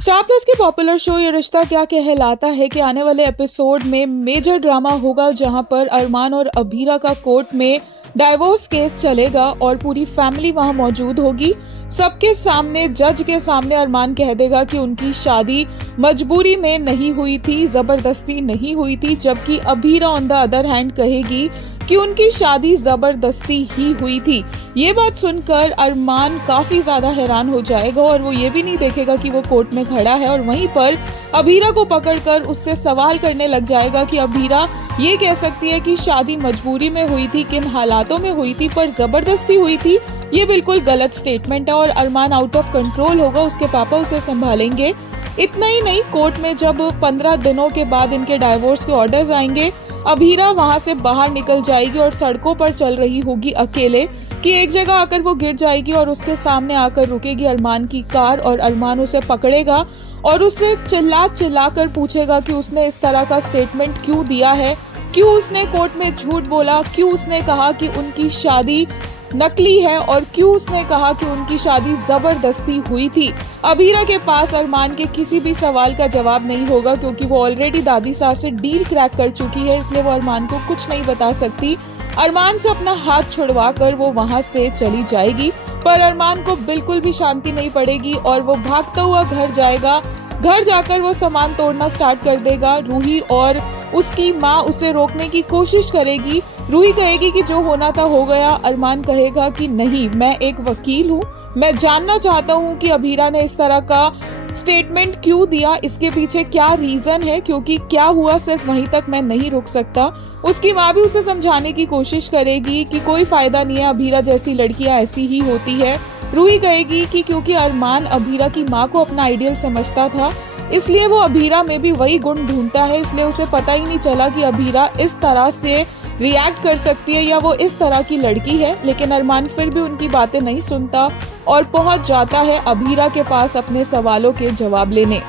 Star plus के popular show ये रिश्ता क्या कहलाता है कि आने वाले एपिसोड में मेजर ड्रामा होगा जहां पर अरमान और अभीरा का कोर्ट में डाइवोर्स केस चलेगा और पूरी फैमिली वहां मौजूद होगी। सबके सामने जज के सामने अरमान कह देगा कि उनकी शादी मजबूरी में नहीं हुई थी, जबरदस्ती नहीं हुई थी, जबकि Abhira on the other hand कहेगी कि उनकी शादी जबरदस्ती ही हुई थी। ये बात सुनकर अरमान काफी ज्यादा हैरान हो जाएगा और वो ये भी नहीं देखेगा कि वो कोर्ट में खड़ा है और वहीं पर अभीरा को पकड़कर उससे सवाल करने लग जाएगा कि अभीरा ये कह सकती है कि शादी मजबूरी में हुई थी, किन हालातों में हुई थी, पर जबरदस्ती हुई थी, ये बिल्कुल गलत स्टेटमेंट है और अरमान आउट ऑफ कंट्रोल होगा। उसके पापा उसे संभालेंगे। इतना ही नहीं, कोर्ट में जब 15 दिनों के बाद इनके डाइवोर्स के ऑर्डर्स आएंगे, अभीरा वहां से बाहर निकल जाएगी और सड़कों पर चल रही होगी अकेले कि एक जगह आकर वो गिर जाएगी और उसके सामने आकर रुकेगी अरमान की कार और अरमान उसे पकड़ेगा और उससे चिल्ला कर पूछेगा कि उसने इस तरह का स्टेटमेंट क्यों दिया है, क्यों उसने कोर्ट में झूठ बोला, क्यों उसने कहा कि उनकी शादी नकली है और क्यों उसने कहा कि उनकी शादी जबरदस्ती हुई थी। अभीरा के पास अरमान के किसी भी सवाल का जवाब नहीं होगा क्योंकि वो ऑलरेडी दादी साहब से डील क्रैक कर चुकी है, इसलिए वो अरमान को कुछ नहीं बता सकती। अरमान से अपना हाथ छुड़वा कर वो वहां से चली जाएगी, पर अरमान को बिल्कुल भी शांति नहीं पड़ेगी और वो भागता हुआ घर जाएगा। घर जाकर वो सामान तोड़ना स्टार्ट कर देगा। रूही और उसकी माँ उसे रोकने की कोशिश करेगी। रूही कहेगी कि जो होना था हो गया। अरमान कहेगा कि नहीं, मैं एक वकील हूँ, मैं जानना चाहता हूँ कि अभीरा ने इस तरह का स्टेटमेंट क्यों दिया, इसके पीछे क्या रीजन है, क्योंकि क्या हुआ सिर्फ वहीं तक मैं नहीं रुक सकता। उसकी माँ भी उसे समझाने की कोशिश करेगी कि कोई फायदा नहीं है, अभीरा जैसी लड़कियां ऐसी ही होती है। रूही कहेगी कि क्योंकि अरमान अभीरा की माँ को अपना आइडियल समझता था, इसलिए वो अभीरा में भी वही गुण ढूंढता है, इसलिए उसे पता ही नहीं चला कि अभीरा इस तरह से रिएक्ट कर सकती है या वो इस तरह की लड़की है। लेकिन अरमान फिर भी उनकी बातें नहीं सुनता और पहुंच जाता है अभीरा के पास अपने सवालों के जवाब लेने।